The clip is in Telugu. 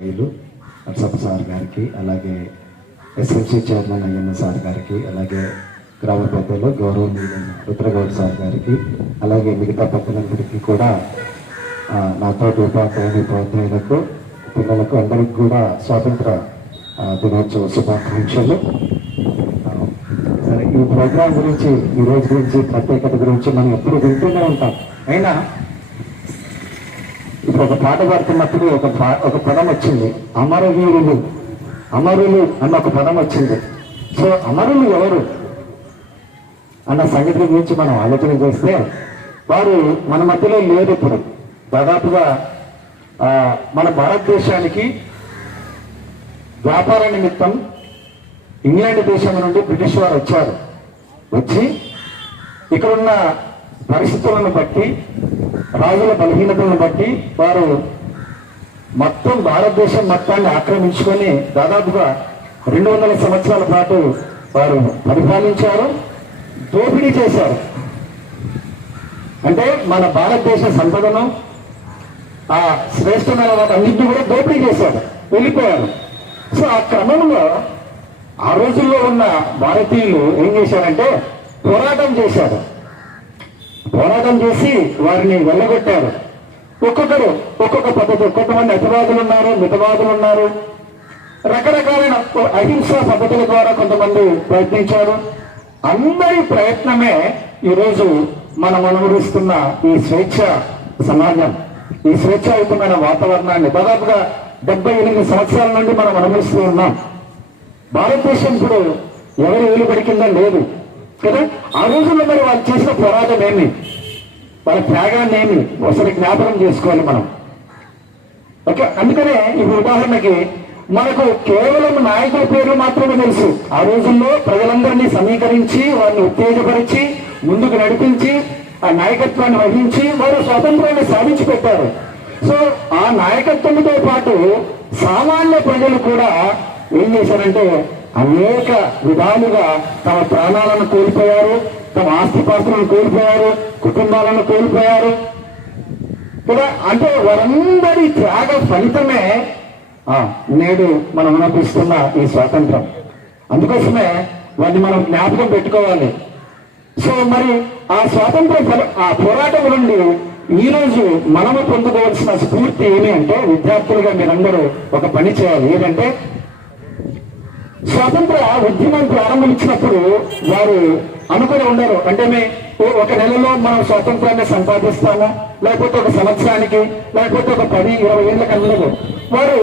నరసప్ప సార్ గారికి, అలాగే ఎస్ఎంసీ చైర్మన్ అయ్యన్న సార్ గారికి, అలాగే గ్రామ పెద్దలు గౌరవనీయులైన రుద్రగౌడ్ సార్ గారికి, అలాగే మిగతా పెద్దలందరికీ కూడా నాతో ఉపాధ్యాయులకు పిల్లలకు అందరికీ కూడా స్వాతంత్ర దినోత్సవ శుభాకాంక్షలు. సరే, ఈ ప్రోగ్రాం గురించి, ఈ రోజు గురించి, ప్రత్యేకత గురించి మనం ఎప్పుడు వింటూనే ఉంటాం. అయినా ఇప్పుడు ఒక పాట పాడుతున్నప్పుడు ఒక పదం వచ్చింది, అమరవీరులు. అమరులు అన్న ఒక పదం వచ్చింది. సో అమరులు ఎవరు అన్న సంగతి గురించి మనం ఆలోచన చేస్తే, వారు మన మధ్యలో లేరు. ఇప్పుడు దాదాపుగా మన భారతదేశానికి వ్యాపార నిమిత్తం ఇంగ్లాండ్ దేశం నుండి బ్రిటిష్ వారు వచ్చారు. వచ్చి ఇక్కడున్న పరిస్థితులను బట్టి, రాజుల బలహీనతలను బట్టి వారు మొత్తం భారతదేశం మొత్తాన్ని ఆక్రమించుకొని దాదాపుగా 200 సంవత్సరాల పాటు వారు పరిపాలించారు, దోపిడీ చేశారు. అంటే మన భారతదేశ సంపదను, ఆ శ్రేష్టమైన వాటన్నింటినీ కూడా దోపిడీ చేశారు, వెళ్ళిపోయారు. సో ఆ క్రమంలో ఆ రోజుల్లో ఉన్న భారతీయులు ఏం చేశారంటే పోరాటం చేశారు. పోరాటం చేసి వారిని వెళ్ళగొట్టారు. ఒక్కొక్కరు ఒక్కొక్క పద్ధతి. కొంతమంది అతివాదులు ఉన్నారు, మితవాదులు ఉన్నారు. రకరకాలైన అహింసా పద్ధతుల ద్వారా కొంతమంది ప్రయత్నించారు. అందరి ప్రయత్నమే ఈరోజు మనం అనుభవిస్తున్న ఈ స్వేచ్ఛ సమాజం, ఈ స్వేచ్ఛాయుతమైన వాతావరణాన్ని దాదాపుగా 78 సంవత్సరాల నుండి మనం అనుభవిస్తూ ఉన్నాం. భారతదేశం ఇప్పుడు ఎవరి వెలుబడి కింద లేదు కదా. ఆ రోజుల్లో మరి వాళ్ళు చేసిన పోరాటం ఏమి, వాళ్ళ త్యాగాన్ని ఏమి ఒకసారి జ్ఞాపకం చేసుకోవాలి మనం. ఓకే, అందుకనే ఇప్పుడు ఉదాహరణకి మనకు కేవలం నాయకుల పేర్లు మాత్రమే తెలుసు. ఆ రోజుల్లో ప్రజలందరినీ సమీకరించి, వారిని ఉత్తేజపరిచి, ముందుకు నడిపించి, ఆ నాయకత్వాన్ని వహించి వారు స్వాతంత్రాన్ని సాధించి పెట్టారు. సో ఆ నాయకత్వంతో పాటు సామాన్య ప్రజలు కూడా ఏం చేశారంటే అనేక విధాలుగా తమ ప్రాణాలను కోల్పోయారు, తమ ఆస్తిపాస్తులను కోల్పోయారు, కుటుంబాలను కోల్పోయారు కూడా. అంటే వారందరి త్యాగ ఫలితమే నేడు మనం అనుభవిస్తున్న ఈ స్వాతంత్రం. అందుకోసమే వారిని మనం జ్ఞాపకం పెట్టుకోవాలి. సో మరి ఆ స్వాతంత్ర ఆ పోరాటం నుండి ఈరోజు మనము పొందుకోవాల్సిన స్ఫూర్తి ఏమి అంటే, విద్యార్థులుగా మీరందరూ ఒక పని చేయాలి. ఏంటంటే, స్వాతంత్ర ఉద్యమం ప్రారంభించినప్పుడు వారు అనుకుని ఉండరు. అంటే ఒక నెలలో మనం స్వాతంత్రాన్ని సంపాదిస్తాము, లేకపోతే ఒక సంవత్సరానికి, లేకపోతే ఒక 10-20 ఏళ్ళకి అందరూ వారు